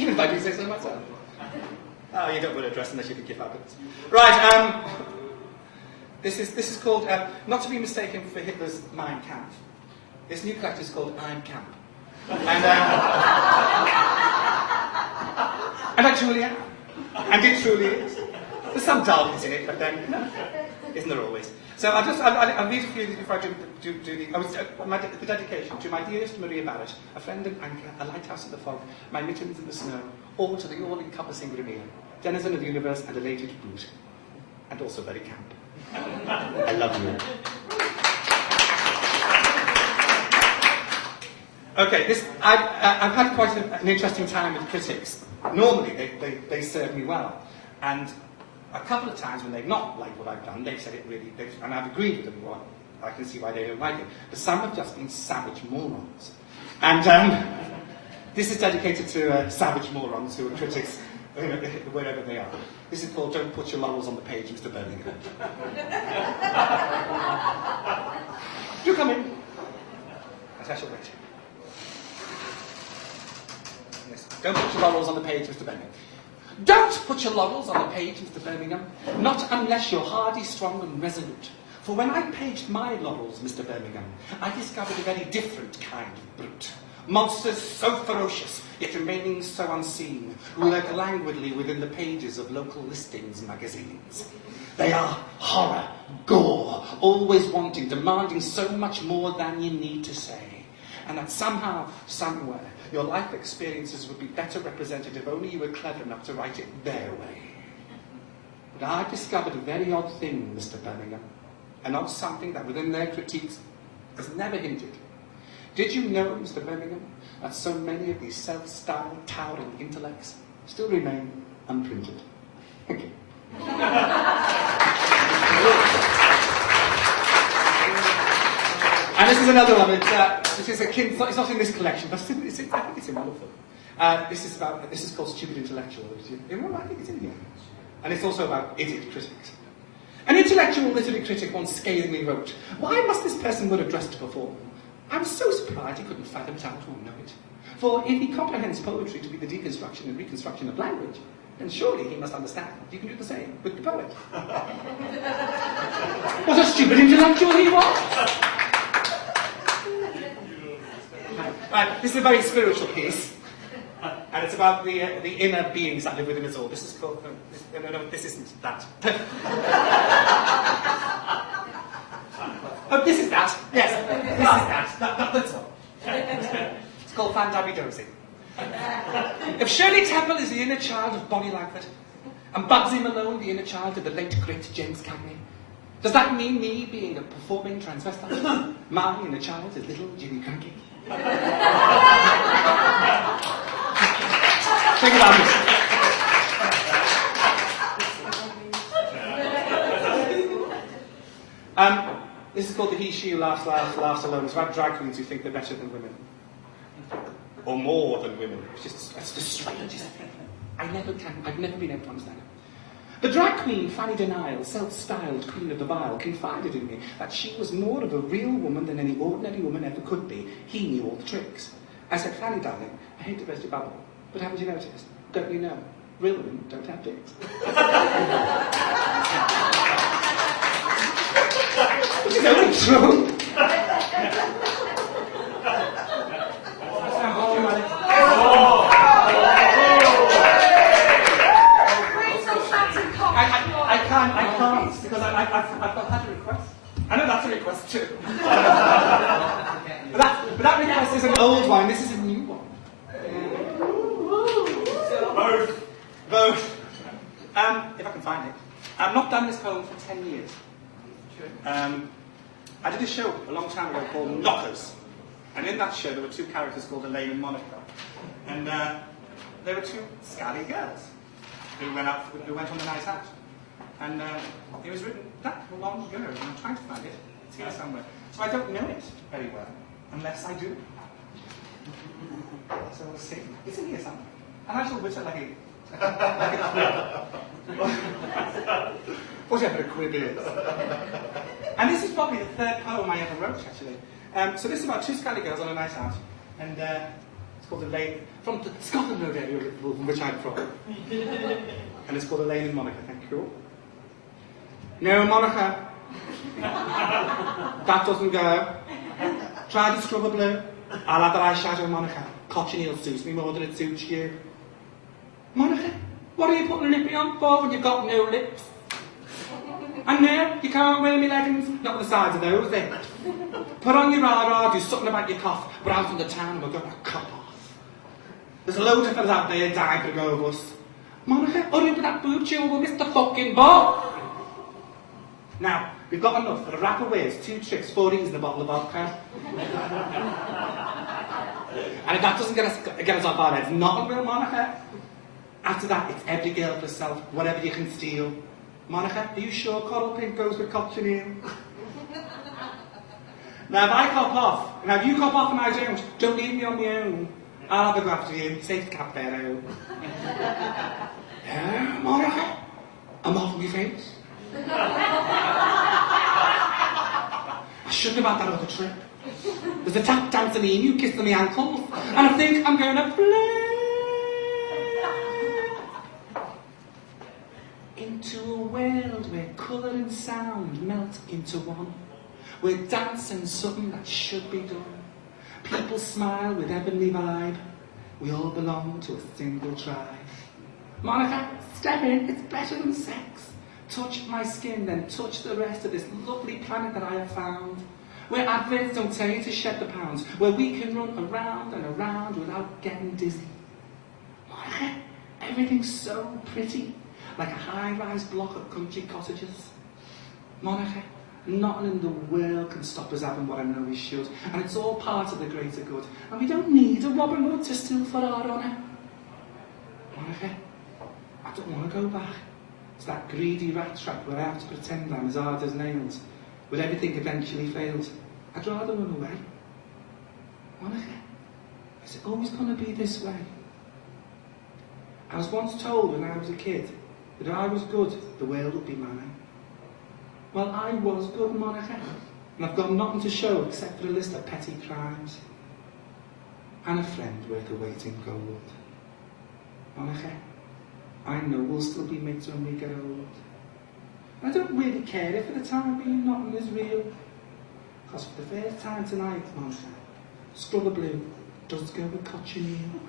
Even if I do say so myself. Oh, you don't wear a dress unless you think you're fabulous. Right, this is called, not to be mistaken for Hitler's Mien Kamph. This new collection is called Kamp. And I truly am. And it truly is. There's some dullness in it, but then, isn't there always? So I'll read a few before I do the dedication to my dearest Maria Barrett, a friend and anchor, a lighthouse in the fog, my mittens in the snow, all to the all-encompassing Rainier, denizen of the universe and elated brute, and also very camp. I love you. Okay, I've had quite an interesting time with critics. Normally, they serve me well, and a couple of times when they've not liked what I've done, they've said it really, and I've agreed with them. Well, I can see why they don't like it. But some have just been savage morons. And this is dedicated to savage morons who are critics, wherever they are. This is called Don't Put Your Laurels on the Page, Mr. Birmingham. Do come in. I shall wait. Yes. Don't put your laurels on the page, Mr. Birmingham. Don't put your laurels on the page, Mr. Birmingham, not unless you're hardy, strong, and resolute. For when I paged my laurels, Mr. Birmingham, I discovered a very different kind of brute. Monsters so ferocious, yet remaining so unseen, who lurk languidly within the pages of local listings magazines. They are horror, gore, always wanting, demanding so much more than you need to say. And that somehow, somewhere, your life experiences would be better represented if only you were clever enough to write it their way. But I've discovered a very odd thing, Mr. Birmingham, an odd something that within their critiques has never hinted. Did you know, Mr. Birmingham, that so many of these self-styled, towering intellects still remain unprinted? Thank you. And this is another one. Which is akin. It's not in this collection, but I think it's in one of them. This is called Stupid Intellectual. I think it's in here. And it's also about idiot critics. An intellectual literary critic once scathingly wrote, "Why must this person wear a dress to perform? I was so surprised he couldn't fathom it out or know it. For if he comprehends poetry to be the deconstruction and reconstruction of language, then surely he must understand you can do the same with the poet." What a stupid intellectual he was! This is a very spiritual piece, and it's about the inner beings that live within us all. This is called... No, this isn't that. Oh, this is that. Yes, this is that. That's all. It's called Fandabidosi. If Shirley Temple is the inner child of Bonnie Langford, and Bugsy Malone the inner child of the late great James Cagney, does that mean me being a performing transvestite? My inner child is little Jimmy Cranky? Think about this. This is called The He, She Who Laughs Alone. It's about drag queens who think they're better than women. Or more than women. It's the strangest thing. I've never been able to understand it. The drag queen Fanny Denial, self-styled queen of the vile, confided in me that she was more of a real woman than any ordinary woman ever could be. He knew all the tricks. I said, "Fanny, darling, I hate to burst your bubble, but haven't you noticed? Don't you know? Real women don't have dicks." Which is only true. I can't, because I've had a request. I know that's a request too. but that request is an old one, this is a new one. Both. If I can find it. I've not done this poem for 10 years. I did a show a long time ago called Knockers. And in that show there were two characters called Elaine and Monica. And they were two scally girls who went on the night out. And it was written that long ago, and I'm trying to find it. It's here somewhere. So I don't know it very well, unless I do. So we'll see. It's in here somewhere. And I shall whistle like a quib. Whatever a quib is. And this is probably the third poem I ever wrote, actually. So this is about two scally girls on a night out. And it's called a lane, from the Scotland Road area of Liverpool, from which I'm from. And it's called a lane in Monaco, thank you. No, Monaco. That doesn't go. Try the scrubber blue. I'll have that eyeshadow, Monaco. Cochineal suits me more than it suits you. Monaco, what are you putting a lippy on for when you've got no lips? And now, you can't wear me leggings. Not with the sides of those, then. Put on your rah-rah, do something about your cough. We're out in the town and we're going to cop off. There's a load of fellas out there dying for a go bus. Monaco, hurry with that boob tube, we'll miss the fucking ball. Now, we've got enough that a rapper wears 2 tricks, 4 rings and a bottle of vodka. And if that doesn't get us off our heads, not a real Monaco. After that, it's every girl for herself, whatever you can steal. Monaco, are you sure coral pink goes with cochineal? Now, if I cop off, now if you cop off and I don't leave me on my own. I'll have a go after you, safe Cap Pharaoh. Yeah, Monaco, I'm off my face. I shouldn't have had that other trip. There's a tap dancing emu kissing my ankles, and I think I'm going to play into a world where colour and sound melt into one. We're dancing something that should be done. People smile with heavenly vibe. We all belong to a single tribe. Monaco, step in, it's better than sex. Touch my skin, then touch the rest of this lovely planet that I have found. Where adverts don't tell you to shed the pounds. Where we can run around and around without getting dizzy. Monaco, everything's so pretty. Like a high-rise block of country cottages. Monaco, nothing in the world can stop us having what I know we should. And it's all part of the greater good. And we don't need a Robin Hood to steal for our honour. Monaco, I don't want to go back. It's that greedy rat trap where I have to pretend I'm as hard as nails, where everything eventually fails. I'd rather run away. Monaco, is it always going to be this way? I was once told when I was a kid that if I was good, the world would be mine. Well, I was good, Monaco, and I've got nothing to show except for a list of petty crimes. And a friend worth a weight in gold. Monaco, I know we'll still be mates when we get old. I don't really care if at the time being nothing is real. Because for the first time tonight, Monaco, scrubber blue does go with cochineal.